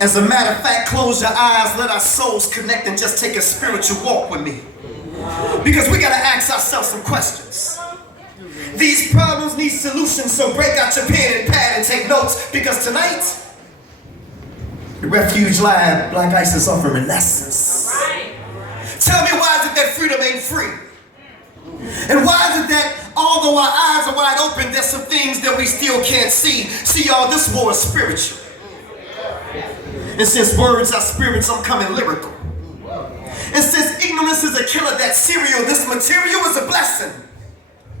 As a matter of fact, close your eyes, let our souls connect and just take a spiritual walk with me. Because we gotta ask ourselves some questions. These problems need solutions, so break out your pen and pad and take notes, because tonight, the Refuge Live, Black Ice is offering lessons. Tell me, why is it that freedom ain't free? And why is it that although our eyes are wide open, there's some things that we still can't see? See, y'all, this war is spiritual. And since words are spirits, I'm coming lyrical. And since ignorance is a killer, that cereal, this material is a blessing.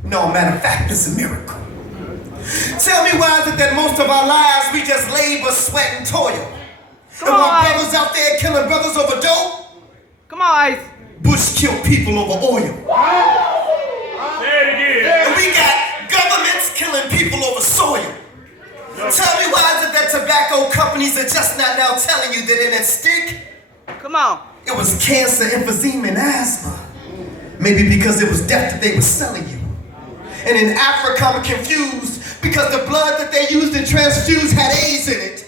No, matter of fact, it's a miracle. Tell me, why is it that most of our lives we just labor, sweat, and toil? And while brothers out there killing brothers over dope, come on, Ice. Bush killed people over oil. Say it again. And we got governments killing people over soil. Tell me, why is it that tobacco companies are just not now telling you that in that stick, come on, it was cancer, emphysema, and asthma? Maybe because it was death that they were selling you. And in Africa, I'm confused because the blood that they used to transfuse had AIDS in it.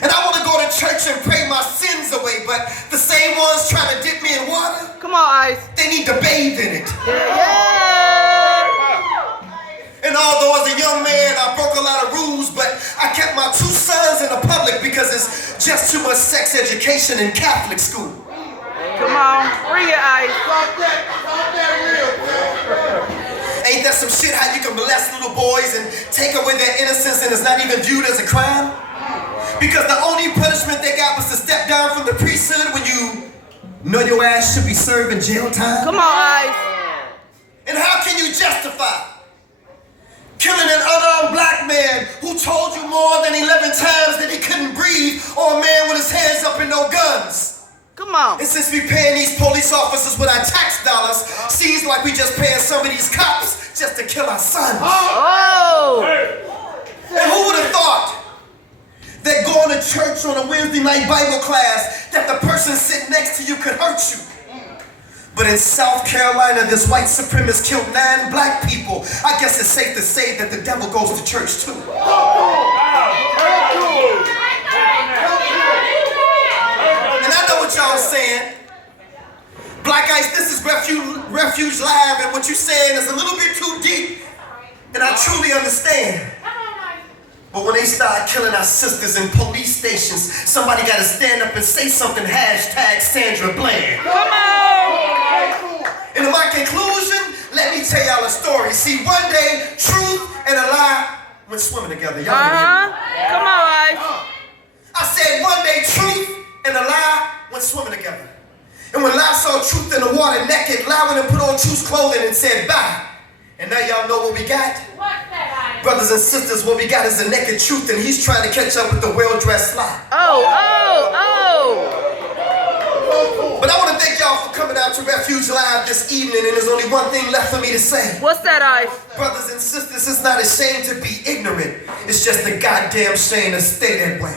And I want to go to church and pray my sins away, but the same ones trying to dip me in water, come on, Ice. they need to bathe in it. Yeah. And although as a young man, I broke a lot of rules, but I kept my 2 sons in the public because it's just too much sex education in Catholic school. Come on, bring it, Ice. Ain't that some shit how you can molest little boys and take away their innocence and it's not even viewed as a crime? Because the only punishment they got was to step down from the priesthood when you know your ass should be serving jail time? Come on, Ice. And how can you justify killing an unarmed black man who told you more than 11 times that he couldn't breathe, or a man with his hands up and no guns? Come on. And since we paying these police officers with our tax dollars, seems like we just paying some of these cops just to kill our sons. Oh! And who would have thought that going to church on a Wednesday night Bible class, that the person sitting next to you could hurt you? But in South Carolina, this white supremacist killed 9 black people. I guess it's safe to say that the devil goes to church too. And I know what y'all saying. Black Ice, this is Refuge Live, and what you're saying is a little bit too deep, and I truly understand. But when they start killing our sisters in police stations, somebody got to stand up and say something, #Sandra Bland. Come on! And in my conclusion, let me tell y'all a story. See, one day, truth and a lie went swimming together. Y'all Come on, Ice. I said one day, truth and a lie went swimming together. And when lie saw truth in the water naked, lie went and put on truth's clothing and said bye. And now y'all know what we got? What's that, Ice? Brothers and sisters, what we got is a naked truth, and he's trying to catch up with the well-dressed lie. Oh! But I want to thank y'all for coming out to Refuge Live this evening, and there's only one thing left for me to say. What's that, Ice? Brothers and sisters, it's not a shame to be ignorant. It's just a goddamn shame to stay that way.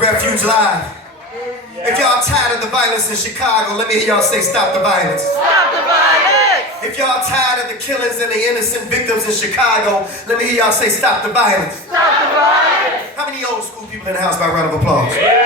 Refuge Live. If y'all tired of the violence in Chicago, let me hear y'all say stop the violence. Stop the violence! If y'all tired of the killings and the innocent victims in Chicago, let me hear y'all say stop the violence. Stop the violence! How many old school people in the house by round of applause? Yeah.